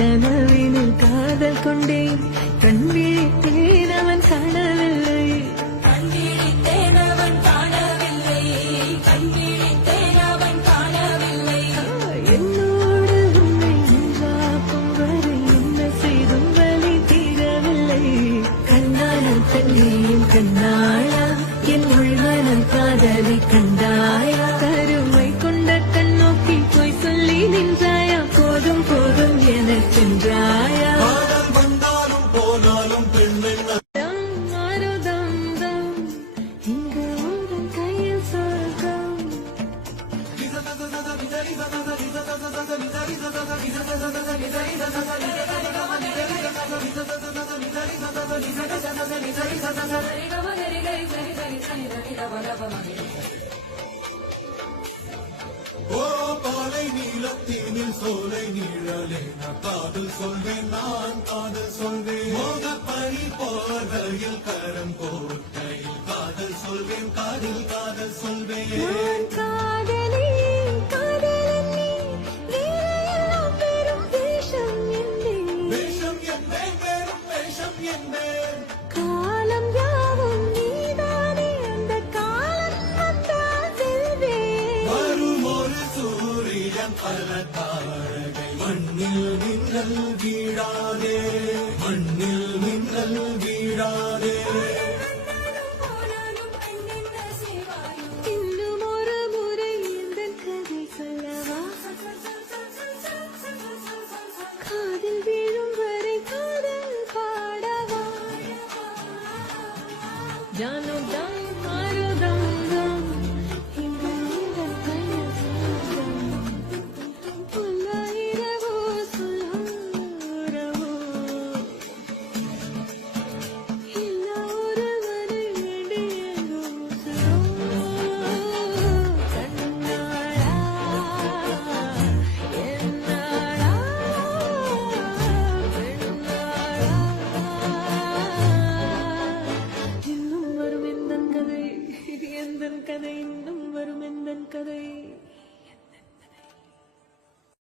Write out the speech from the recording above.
கனவினில் காதல் கொண்டேன் கண் விழித்தேன் அவன் காணவில்லை என்னோடு உன்னை நின்றாக்கும் வரை என்ன செய்தும் வலி தீரவில்லை கண்ணானம் தண்ணியும் கண்ணாயா என் உள்மனம் காதலை கண்டாயா கருமை கொண்ட கண்ணோக்கி போய் சொல்லி நின்றாயா போதும் போதும் என சென்றாயா வந்தாலும் போனாலும் பெண்ணென்ன இங்கு உங்கள் கையில் சொர்க்கம் ஓ பாலை நீளத்தீனில் சோலை நீழலே காதல் சொல்வேன் நான் காதல் சொல்வேன் மோக பனி போதையில் கரம் கோட்டையில் காதல் சொல்வேன் காதல் காதல் சொல்வேன் காதலி காதலி வேலையெல்லாம் பெரும் வேஷம் என்பேன் வேஷம் என்பேன் வெறும் வேஷம் என்பேன் காலம் யாவும் நீதானே அந்த காலம் வந்தால் செல்வேன் வரும் ஒரு சூரியன் பல தாரகை மண்ணில் மின்னல் வீழாதே மண்ணில் மின்னல் வீழாதே